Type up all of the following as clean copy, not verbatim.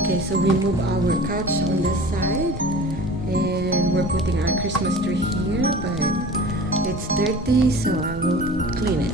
Okay, so we move our couch on this side and we're putting our Christmas tree here, but it's dirty, so I will clean it.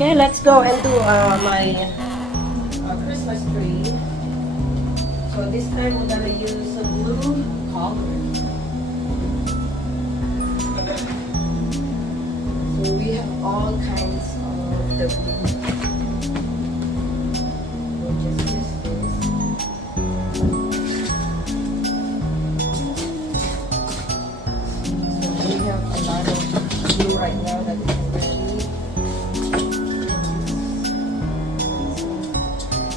Okay, let's go and do my Christmas tree. So this time we're gonna use a blue color. So we have all kinds of the blue. We'll just use this. So we have a lot of blue right now that is ready.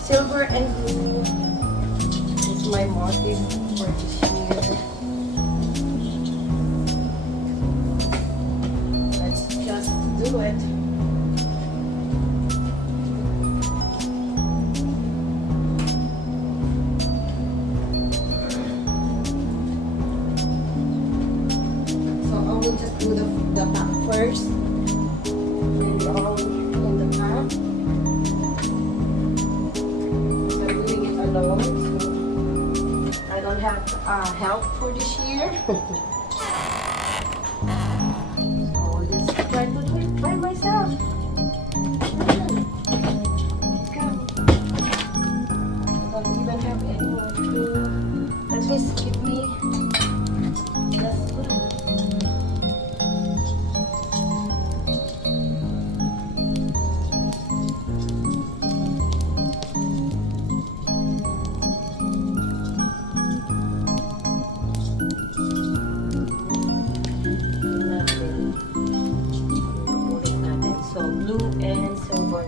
Silver and blue is my motive for this year. Let's just do it. So I will just do the top first. Maybe all in the top. Alone, so I don't have help for this year. So I'll just try to do it by myself. Go. I don't even have anyone to at least give me just glue. So blue and silver.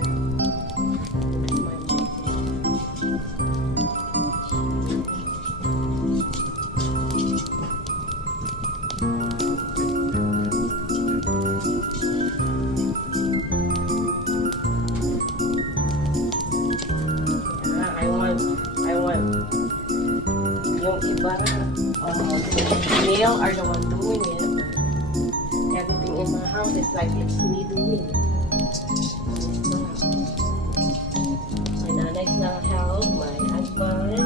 I want yung iba male are the one doing it. Everything in my house is like it's me doing it. My nanay's not help, my husband.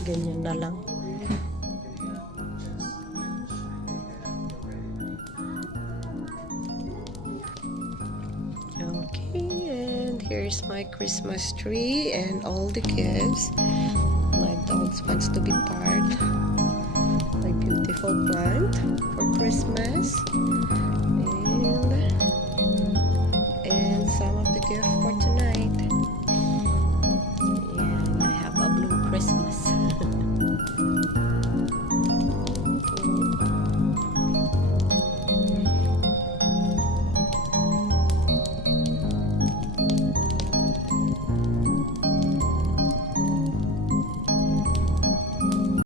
Ganyan na lang. Okay, and here's my Christmas tree and all the gifts. My dogs wants to be part. My beautiful plant for Christmas. And some of the gifts for tonight.